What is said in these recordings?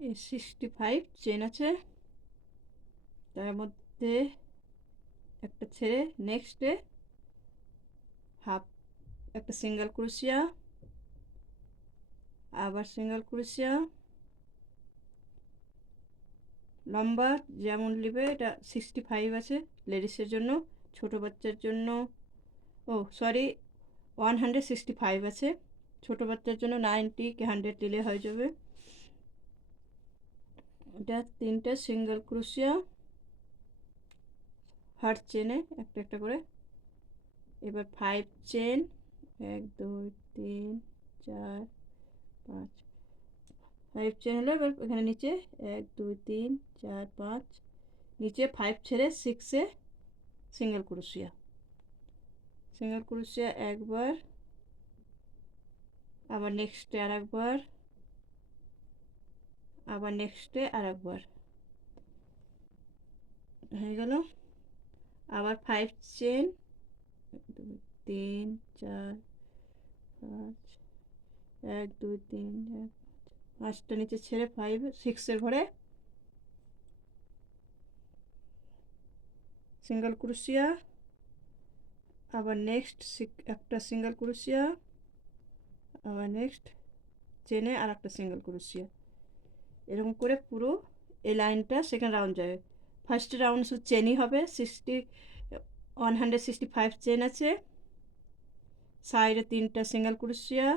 65 chain আছে, তার মধ্যে একটা ছেড়ে নেক্সটে হাফ একটা সিঙ্গেল ক্রোশিয়া, আবার সিঙ্গেল ক্রোশিয়া, লম্বা যেমন নেবে, এটা 65 আছে লেডিসের জন্য, ছোট বাচ্চার জন্য সরি 165 আছে, ছোট বাচ্চার জন্য 90 কি 100 নিলে হয়ে যাবে। এটা 3টে সিঙ্গেল ক্রোশিয়া হার্ট চেনে একটা একটা করে। এবার 5 চেন, 1 2 3 4 5, 5 চেন হলো। এবার এখানে নিচে 1 2 3 4 5, নিচে 5 ছেড়ে 6-এ সিঙ্গেল ক্রোশিয়া, সিঙ্গেল ক্রোশিয়া একবার, আবার নেক্সটে আর একবার, আবার নেক্সটে আর একবার, হয়ে গেল। আবার 5 চেন, 2 3 4 5, 1 2 3 4 5টা নিচে ছেড়ে 5 6-এর ঘরে সিঙ্গেল ক্রোশিয়া, আবার নেক্সট একটা সিঙ্গেল ক্রোশিয়া, আবার নেক্সট চেনে আর একটা সিঙ্গেল ক্রোশিয়া, এরকম করে পুরো এই লাইনটা সেকেন্ড রাউন্ড যাবে। ফার্স্ট রাউন্ড শুধু চেনই হবে। 165 চেন আছে, সাইডে 3টা সিঙ্গেল ক্রোশিয়া,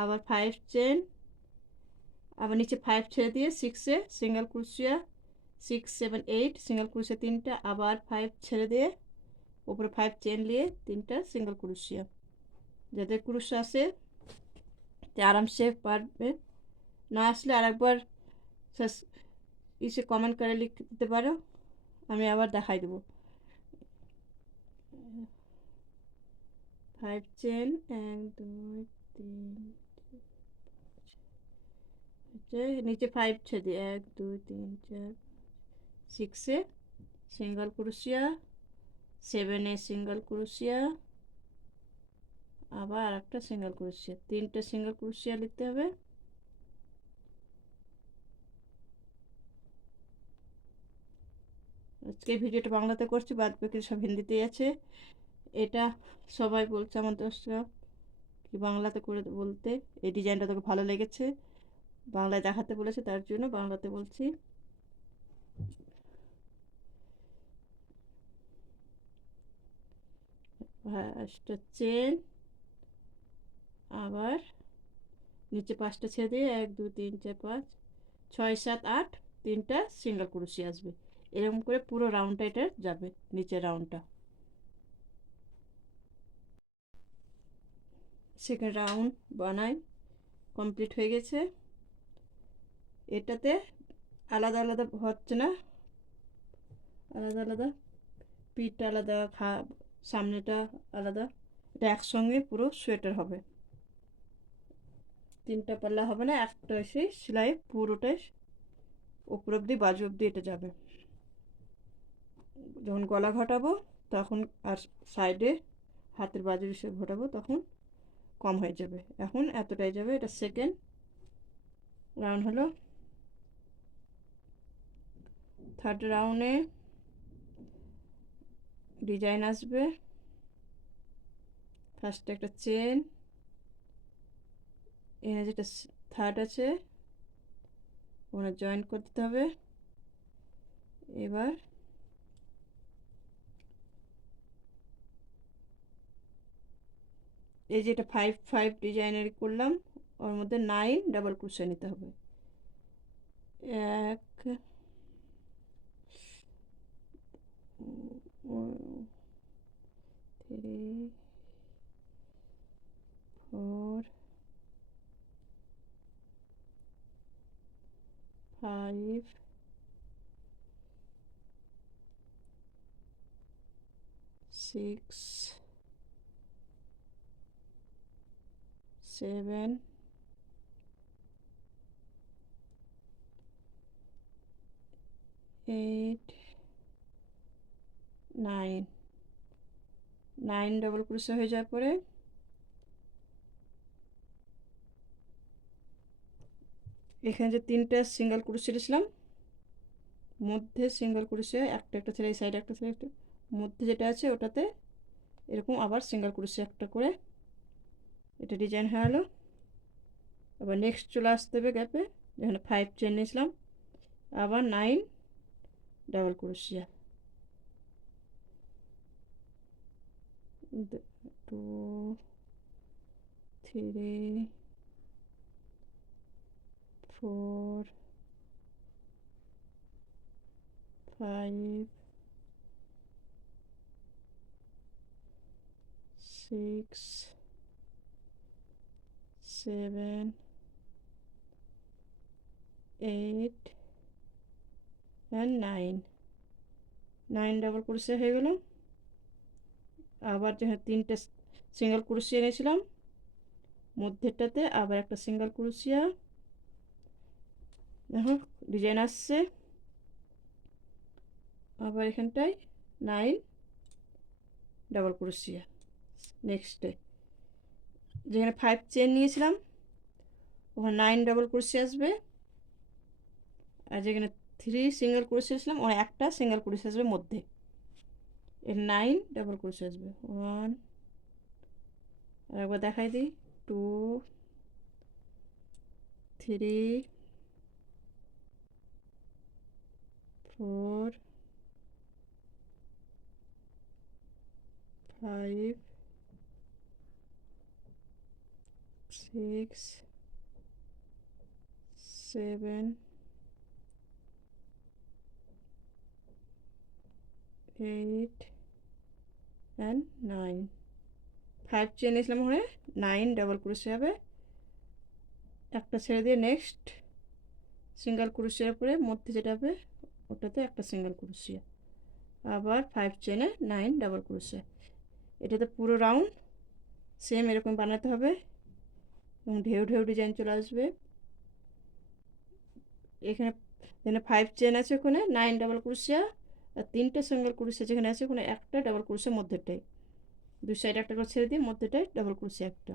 আবার 5 চেন, আবার নিচে 5 ছেড়ে দিয়ে 6-এ সিঙ্গেল ক্রোশিয়া, 6 7 8 সিঙ্গেল ক্রোশিয়া 3টা, আবার 5 ছেড়ে দিয়ে উপরে 5 চেন নিয়ে 3টা সিঙ্গেল ক্রোশিয়া। যাদের ক্রোশ আসে তে আরামসে পারবে, না আসলে আরেকবার ইসে কমেন্ট করে লিখতে দিতে পারো, আমি আবার দেখাই দেবো। 5 চেন, 1 2 3 নিচে 5 ছেড়ে দিয়ে 1 2 3 4, 6-এ সিঙ্গেল ক্রোশিয়া, 7-এ সিঙ্গেল ক্রোশিয়া, আবার আরেকটা সিঙ্গেল ক্রোশিয়া, 3টে সিঙ্গেল ক্রোশিয়া নিতে হবে। আজকে ভিডিওটা বাংলাতে করছি, বাদ বাকি সব হিন্দিতেই আছে। এটা সবাই বলছে আমার দোস্তরা কি বাংলাতে করে বলতে, এই ডিজাইনটা তোকে ভালো লেগেছে, বাংলায় দেখাতে বলেছে, তার জন্য বাংলাতে বলছি। ফার্স্টটা চেন, আবার নিচে 5টা ছেড়ে দিয়ে 1 2 3 4 5 6 7 8, 3টা সিঙ্গেল ক্রোশিয়া আসবে। এরকম করে পুরো রাউন্ডটা এটা যাবে, নিচের রাউন্ডটা। সেকেন্ড রাউন্ড বানাই কমপ্লিট হয়ে গেছে। এটাতে আলাদা আলাদা হচ্ছে না, আলাদা আলাদা পিঠটা আলাদা, সামনেটা আলাদা, এটা একসঙ্গে পুরো সোয়েটার হবে। 3টা পাল্লা হবে না, একটা এসে সেলাই পুরোটাই উপর অব্দি বাজু অব্দি এটা যাবে। যখন গলা ঘটাবো তখন আর সাইডে হাতের বাজুর হিসেবে ঘটাবো তখন কম হয়ে যাবে। এখন এতটাই যাবে। এটা সেকেন্ড রাউন্ড হলো। থার্ড রাউন্ডে ডিজাইন আসবে। ফার্স্টে একটা চেন, এখানে যেটা থার্ড আছে ওখানে জয়েন করে দিতে হবে। এবার এই যে এটা 5 5 ডিজাইনের করলাম, ওর মধ্যে 9 ডাবল ক্রোশে নিতে হবে। 1 3 4 5 6 7 8 9, 9 ডাবল ক্রোশে হয়ে যাওয়ার পরে এখানে যে তিনটা সিঙ্গেল ক্রোশে দিয়েছিলাম, মধ্যে সিঙ্গেল ক্রোশে একটা একটা ছেড়ে এই সাইডে একটা ছেড়ে একটা, মধ্যে যেটা আছে ওটাতে এরকম আবার সিঙ্গেল ক্রোশে একটা করে, এটা ডিজাইন হয়ে গেলো। আবার নেক্সট চলে আসতে হবে গ্যাপে, যেখানে 5 চেন নিয়েছিলাম, আবার 9 ডাবল ক্রোশিয়া, 2 3 4 5 6 7 8 and 9 ডাবল ক্রোশিয়া হয়ে গেল। আবার যেখানে তিনটে সিঙ্গেল ক্রোশিয়া নিয়েছিলাম, মধ্যেরটাতে আবার একটা সিঙ্গেল ক্রোশিয়া, দেখো ডিজাইন আসছে। আবার এখানটায় 9 ডাবল ক্রোশিয়া। নেক্সটে যেখানে 5 চেন নিয়েছিলাম ওখানে 9 ডাবল ক্রোশিয়া আসবে, আর যেখানে 3 সিঙ্গেল ক্রোশিয়া ছিলাম ওখানে একটা সিঙ্গেল ক্রোশিয়া আসবে মধ্যে, এর 9 ডাবল ক্রোশিয়া আসবে। 1, আর একবার দেখাই দিই, 2 3 4 5 6 7 8 and 9। 5 চেন নিয়েছিলাম ওখানে 9 ডাবল ক্রোশিয়া হবে, একটা ছেড়ে দিয়ে নেক্সট সিঙ্গেল ক্রোশিয়ার উপরে মধ্যে যেটা হবে ওটাতে একটা সিঙ্গেল ক্রোশিয়া, আবার 5 চেনে 9 ডাবল ক্রোশিয়া। এটাতে পুরো রাউন্ড সেম এরকম বানাতে হবে এবং ঢেউ ঢেউ ডিজাইন চলে আসবে। এখানে যেখানে 5 চেন আছে ওখানে 9 ডাবল ক্রোশিয়া, আর তিনটে সিঙ্গেল ক্রোশিয়া যেখানে আছে ওখানে একটা ডাবল ক্রোশিয়া মধ্যেটাই, দুই সাইডে একটা করে ছেড়ে দিয়ে মধ্যেটাই ডাবল ক্রোশিয়া একটা।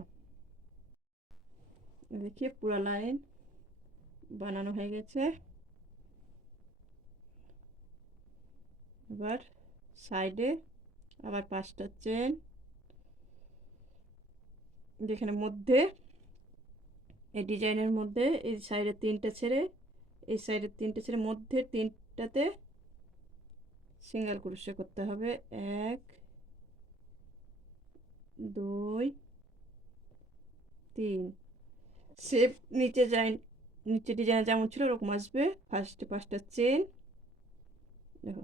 দেখিয়ে পুরো লাইন বানানো হয়ে গেছে। এবার সাইডে আবার 5টা চেন, যেখানে মধ্যে এই ডিজাইনের মধ্যে এই সাইডে 3টে ছেড়ে এই সাইডে 3টে ছেড়ে মধ্যে 3টাতে সিঙ্গেল ক্রোশে করতে হবে। 1 2 3, শেপ নিচে যায়, নিচে ডিজাইনে যেমন ছিল ওরকম আসবে। ফার্স্টে 5টা চেন, দেখো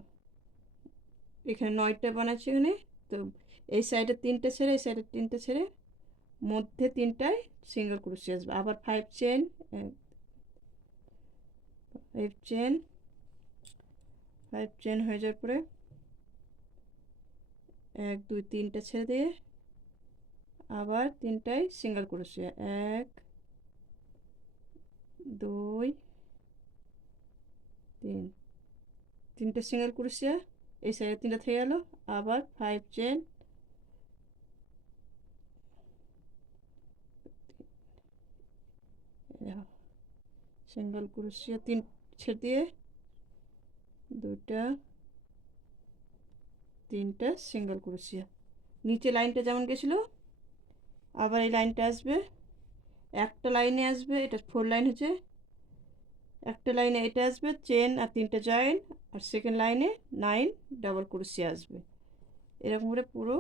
এখানে 9টা বানাচ্ছি এখানে, তো এই সাইডে 3টে ছেড়ে এই সাইডে 3টে ছেড়ে মধ্যে 3টায় সিঙ্গেল ক্রোশে আসবে। আবার 5 চেন, 5 চেন, 5 চেন হয়ে যাওয়ার পরে 1 2 3টে ছেড়ে দিয়ে আবার 3টায় সিঙ্গেল ক্রোশে, 1 2 3, 3টে সিঙ্গেল ক্রোশে, এই সাইডে 3টা থেকে গেল, আবার 5 চেন, সিঙ্গেল ক্রোশে 3 ছেড়ে দিয়ে 2টা 3টা সিঙ্গেল ক্রোশে। নিচে লাইনটা যেমন গেছিলো আবার এই লাইনটা আসবে, একটা লাইনে আসবে, এটা 4 লাইন হচ্ছে, একটা লাইনে এটা আসবে চেন আর 3টে জয়েন, আর সেকেন্ড লাইনে 9 ডাবল ক্রোশে আসবে। এরকম করে পুরো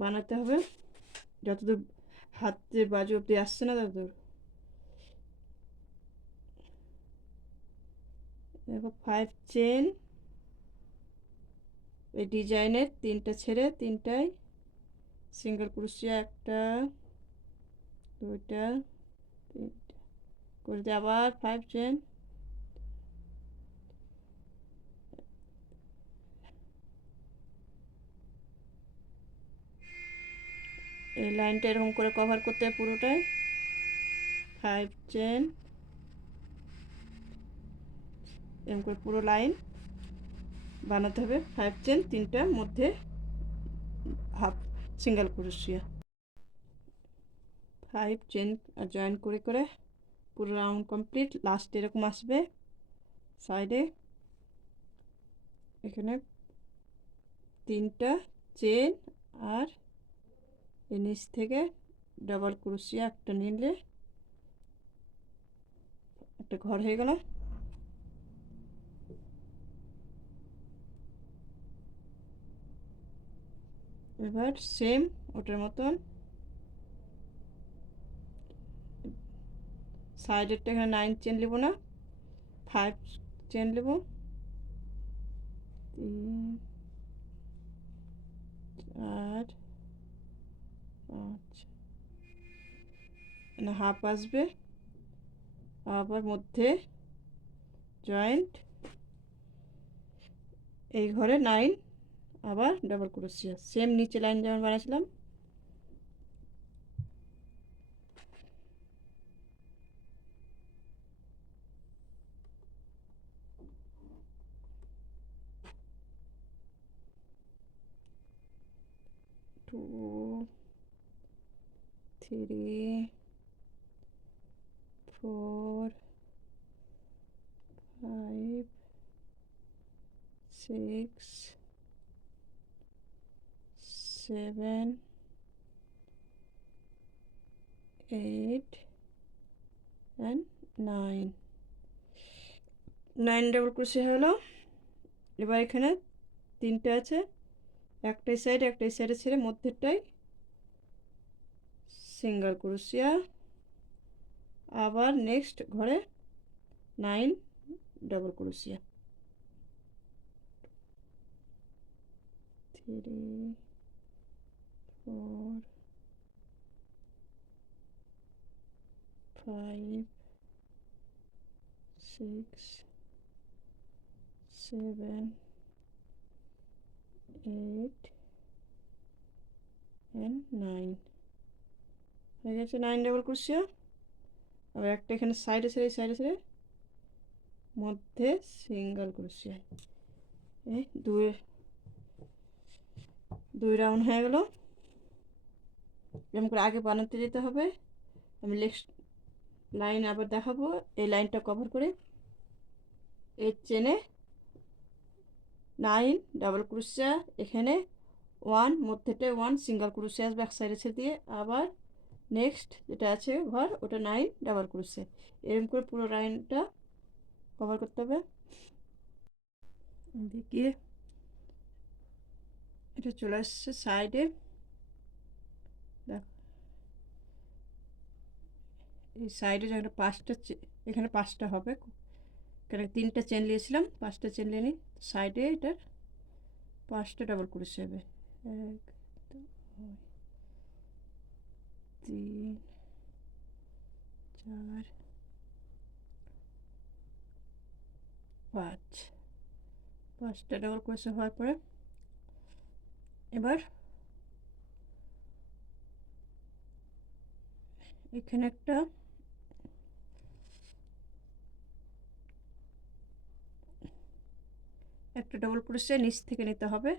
বানাতে হবে যতদূর হাতে বাজু অব্দি আসছে না ততদূর। দেখো 5 চেন, এই ডিজাইনের 3টা ছেড়ে 3টায় সিঙ্গেল ক্রোশে, একটা 2টা 3টা করে দিয়ে আবার 5 চেন, এই লাইনটা এরকম করে কভার করতে হবে পুরোটাই। 5 চেন, এরকম করে পুরো লাইন বানাতে হবে। 5 চেন, 3টার মধ্যে হাফ সিঙ্গেল ক্রোশিয়া, 5 চেন আর জয়েন করে করে পুরো রাউন্ড কমপ্লিট। লাস্টে এরকম আসবে সাইডে, এখানে 3টা চেন আর এই নিচ থেকে ডাবল ক্রোশিয়া একটা নিলে একটা ঘর হয়ে গেল। এবার সেম ওটার মতন সাইডেরটা এখানে 9 চেন নেব না, 5 চেন নেব, 3 4 5 না হাফ আসবে, আবার মধ্যে জয়েন্ট, এই ঘরে 9 আবার ডাবল ক্রোশিয়া সেম নিচে লাইন যেমন বানাইছিলাম। 2 3 4 5 6 7 8 and 9 ডাবল ক্রোশিয়া হলো। এবার এখানে 3টে আছে, একটাই সাইডে ছেড়ে মধ্যেরটাই সিঙ্গেল ক্রোশিয়া, আবার নেক্সট ঘরে 9 ডাবল ক্রোশিয়া, 3 4 5 6 7 8 and 9 হয়ে গেছে 9 ডাবল ক্রোশিয়া। আবার একটা এখানে সাইডে ছেড়ে মধ্যে সিঙ্গেল ক্রোশিয়া, এই দুই রাউন্ড হয়ে গেল। এরকম করে আগে বানাতে যেতে হবে। আমি নেক্সট লাইন আবার দেখাবো, এই লাইনটা কভার করে এই চেনে 9 ডাবল ক্রোশিয়া, এখানে 1 মধ্যেটা 1 সিঙ্গেল ক্রোশিয়া আসবে এক সাইডে ছেড়ে দিয়ে, আবার নেক্সট যেটা আছে ঘর ওটা 9 ডাবল ক্রোশিয়া, এরকম করে পুরো লাইনটা কভার করতে হবে। দেখিয়ে এটা চলে আসছে সাইডে, দেখ এই সাইডে যেখানে 5টা এখানে 5টা হবে, এখানে 3টা চেন নিয়েছিলাম, 5টা চেন নিয়ে নিই, সাইডে এটার 5টা ডাবল ক্রোশিয়া হবে, 1 2 3 4 5, 5টা ডাবল ক্রোশিয়া হওয়ার পরে এবার এখানে একটা ডাবল ক্রোশিয়া নিচ থেকে নিতে হবে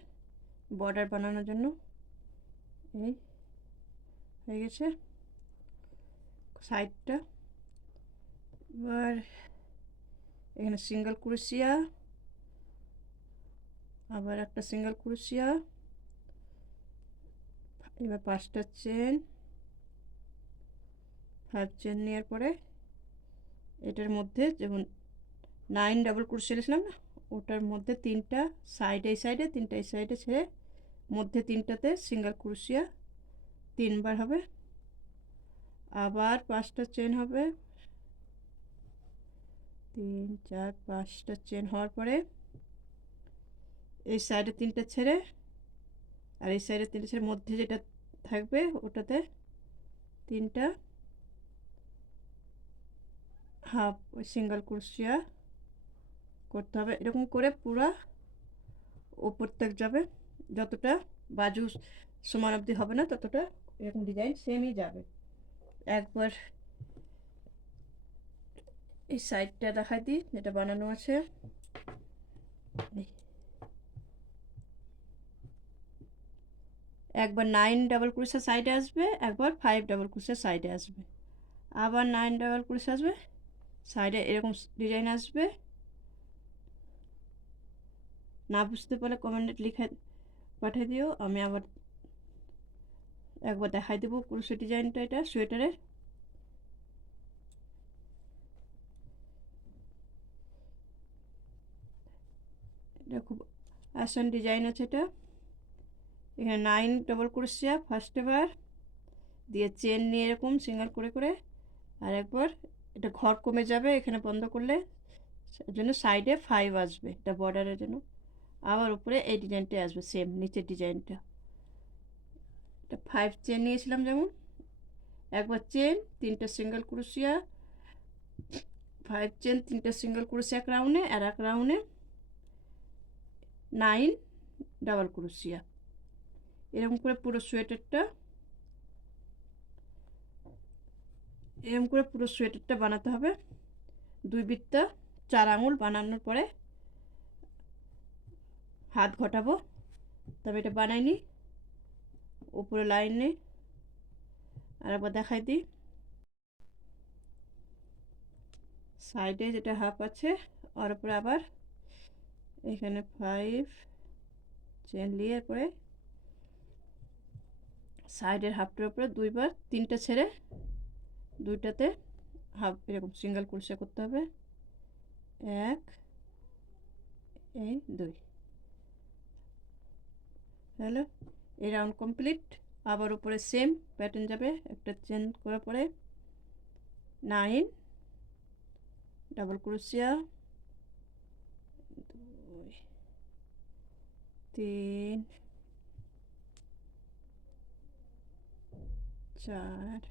বর্ডার বানানোর জন্য। এই হয়ে গেছে সাইডটা। এবার এখানে সিঙ্গেল ক্রোশিয়া, আবার একটা সিঙ্গেল ক্রোশিয়া, এবার 5টা চেন, 5 চেন নেওয়ার পরে এটার মধ্যে যেমন 9 ডাবল ক্রোশিয়া দিয়েছিলাম না, ওটার মধ্যে 3টা সাইডে 3টা এই সাইডে ছেড়ে মধ্যে 3টাতে সিঙ্গেল ক্রোশিয়া 3বার হবে, আবার 5টা চেন হবে, 3 4 5টা চেন হওয়ার পরে এই সাইডে 3টা ছেড়ে আর এই সাইডে 3টা ছেড়ে মধ্যে যেটা থাকবে ওটাতে 3টা হাফ ওই সিঙ্গেল ক্রোশিয়া করতে হবে। এরকম করে পুরা ওপর তক যাবে, যতটা বাজু সমান অবধি হবে না ততটা এরকম ডিজাইন সেমই যাবে। একবার এই সাইডটা দেখাই দিই যেটা বানানো আছে, একবার 9 ডাবল ক্রোশিয়া সাইডে আসবে, একবার 5 ডাবল ক্রোশিয়া সাইডে আসবে, আবার 9 ডাবল ক্রোশে আসবে, সাইডে এরকম ডিজাইন আসবে। না বুঝতে পারলে কমেন্টে লিখে পাঠিয়ে দিও, আমি আবার একবার দেখাই দেবো ক্রোশে ডিজাইনটা। এটা সোয়েটারের এটা খুব আসান ডিজাইন আছে। এটা এখানে 9 ডাবল ক্রোশিয়া ফার্স্ট বার দিয়ে চেন নিয়ে এরকম সিঙ্গেল করে করে, আর একবার এটা ঘর কমে যাবে এখানে বন্ধ করলে, জন্য সাইডে 5 আসবে, এটা বর্ডারের জন্য। আবার উপরে এই ডিজাইনটা আসবে সেম নিচের ডিজাইনটা। এটা 5 চেন নিয়েছিলাম, যেমন একবার চেন 3টা সিঙ্গেল ক্রোশিয়া, 5 চেন 3টা সিঙ্গেল ক্রোশিয়া এক রাউন্ডে, আর এক রাউন্ডে 9 ডাবল ক্রোশিয়া। এরকম করে পুরো সোয়েটারটা, এরকম করে পুরো সোয়েটারটা বানাতে হবে। 2 বিত্তা 4 আঙুল বানানোর পরে হাত ঘটাবো, তবে এটা বানাইনি উপরে লাইন নেই। আর একবার দেখাই দিই, সাইডে যেটা হাফ আছে ওর উপরে আবার এখানে 5 চেন নিয়ে পরে সাইডের হাফটার উপরে 2বার 3টা ছেড়ে 2টাতে হাফ এরকম সিঙ্গেল ক্রোশে করতে হবে। 1 এই 2 হলো, এই রাউন্ড কমপ্লিট। আবার উপরে সেম প্যাটার্ন যাবে, একটা চেন করার পরে 9 ডাবল ক্রোশিয়া, 2 3 4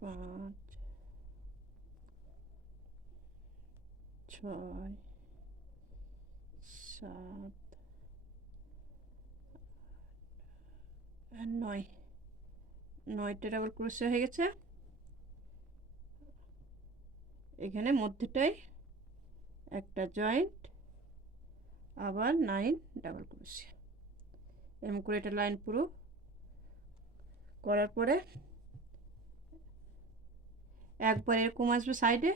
5 6 7 আর 9, 9টা ডাবল ক্রোশে হয়ে গেছে। এখানে মধ্যেটাই একটা জয়েন্ট, আবার 9 ডাবল ক্রোশে, এরকম করে এটা লাইন পুরো করার পরে একবার এরকম আসবে সাইডে,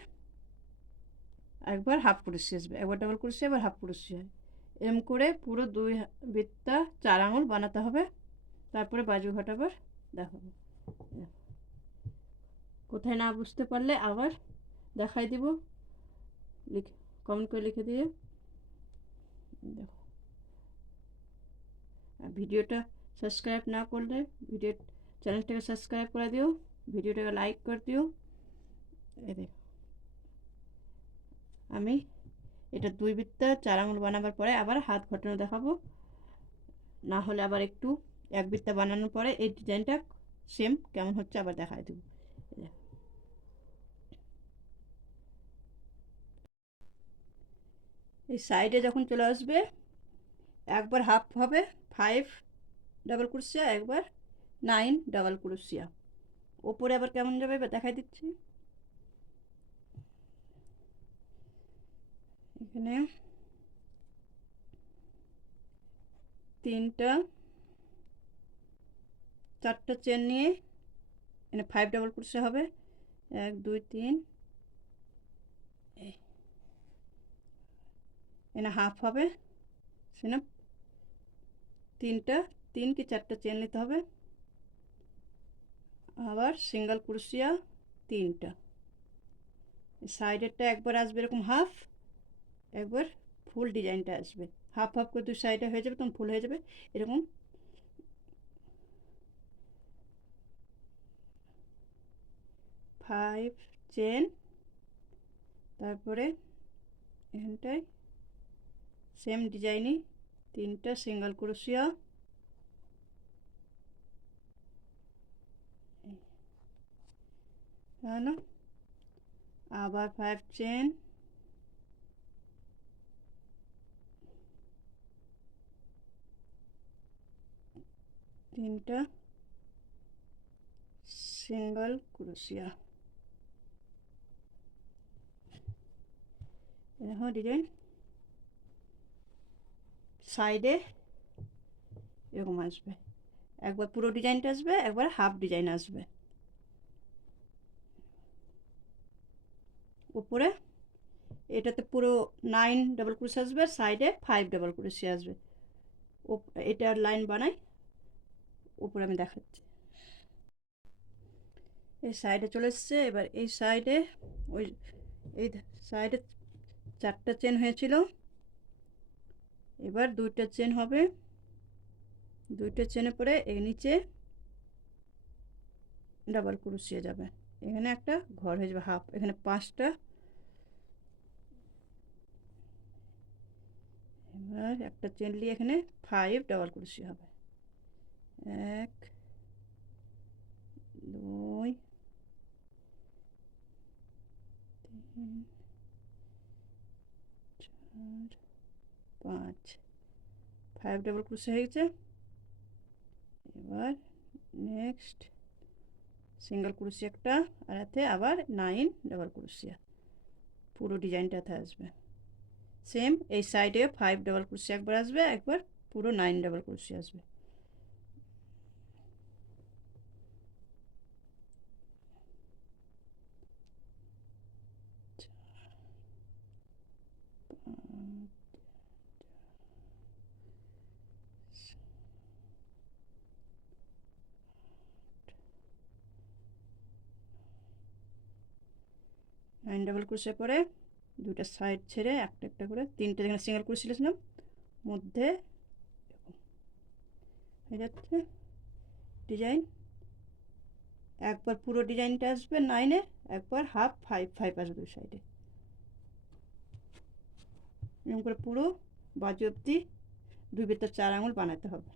একবার হাফ ক্রোশে আসবে, একবার ডাবল ক্রোশে, আবার হাফ ক্রোশে। এরকম করে পুরো 2 বিত্তা 4 আঙুল বানাতে হবে। তারপরে বাজু ঘটাবার দেখাবো। কোথায় না বুঝতে পারলে আবার দেখাই দিব, লিখে কমেন্ট করে লিখে দিয়ে দেখো। আর ভিডিওটা সাবস্ক্রাইব না করলে ভিডিও চ্যানেলটাকে সাবস্ক্রাইব করে দিও, ভিডিওটাকে লাইক করে দিও। এই দেখো আমি এটা 2 বিত্তা 4 আঙুল বানাবার পরে আবার হাত ঘটানো দেখাবো, না হলে আবার একটু 1 বিত্তা বানানোর পরে এই ডিজাইনটা সেম কেমন হচ্ছে আবার দেখাই দেবো। এই সাইডে যখন চলে আসবে একবার হাফ হবে 5 ডাবল ক্রোশিয়া, একবার 9 ডাবল ক্রোশিয়া। ওপরে আবার কেমন যাবে এবার দেখাই দিচ্ছি। এখানে 3টা 4টা চেন নিয়ে এখানে 5 ডাবল ক্রোশিয়া হবে, 1 2 3, এখানে হাফ হবে, সেখানে 3টা 3 কি 4টা চেন নিতে হবে, আবার সিঙ্গেল ক্রোশিয়া 3টা। সাইডেরটা একবার আসবে এরকম হাফ, একবার ফুল ডিজাইনটা আসবে, হাফ হাফ করে 2 সাইডে হয়ে যাবে, তখন ফুল হয়ে যাবে এরকম। 5 চেন, তারপরে এখানটায় সেম ডিজাইনই 3টা সিঙ্গেল ক্রোশিয়া, না আবার 5 চেন, তিনটা সিঙ্গেল ক্রোশিয়া। এখন ডিজাইন সাইডে এরকম আসবে, একবার পুরো ডিজাইনটা আসবে, একবার হাফ ডিজাইন আসবে। উপরে এটাতে পুরো 9 ডাবল ক্রোশে আসবে, সাইডে 5 ডাবল ক্রোশে আসবে। এটার লাইন বানাই, উপরে আমি দেখাচ্ছি। এই সাইডে চলে এসছে। এবার এই সাইডে ওই এই সাইডে 4টা চেন হয়েছিল, এবার 2টা চেন হবে। 2টা চেনে পরে এই নিচে ডাবল ক্রোশিয়ে যাবে, এখানে একটা ঘর হয়ে যাবে হাফ, এখানে 5টা। এবার একটা চেন নিয়ে এখানে 5 ডাবল ক্রোশি হবে। 1 2 3 4 5 5 ডাবল ক্রোশি হয়ে গেছে। এবার নেক্সট সিঙ্গেল ক্রোশি একটা, আর এতে আবার 9 ডাবল ক্রোশিয়া পুরো ডিজাইনটাতে আসবে। সেম এই সাইডে 5 ডাবল ক্রোশি একবার আসবে, একবার পুরো 9 ডাবল ক্রোশি আসবে। নাইন ডাবল ক্রোশে পরে 2টা সাইড ছেড়ে একটা একটা করে 3টে যেখানে সিঙ্গেল ক্রোশি ছিলাম মধ্যে হয়ে যাচ্ছে ডিজাইন। একবার পুরো ডিজাইনটা আসবে 9-এ, একবার হাফ 5 আসবে দুই সাইডে। এরকম করে পুরো বাজু অবধি 2 ভেতর 4 আঙুল বানাতে হবে।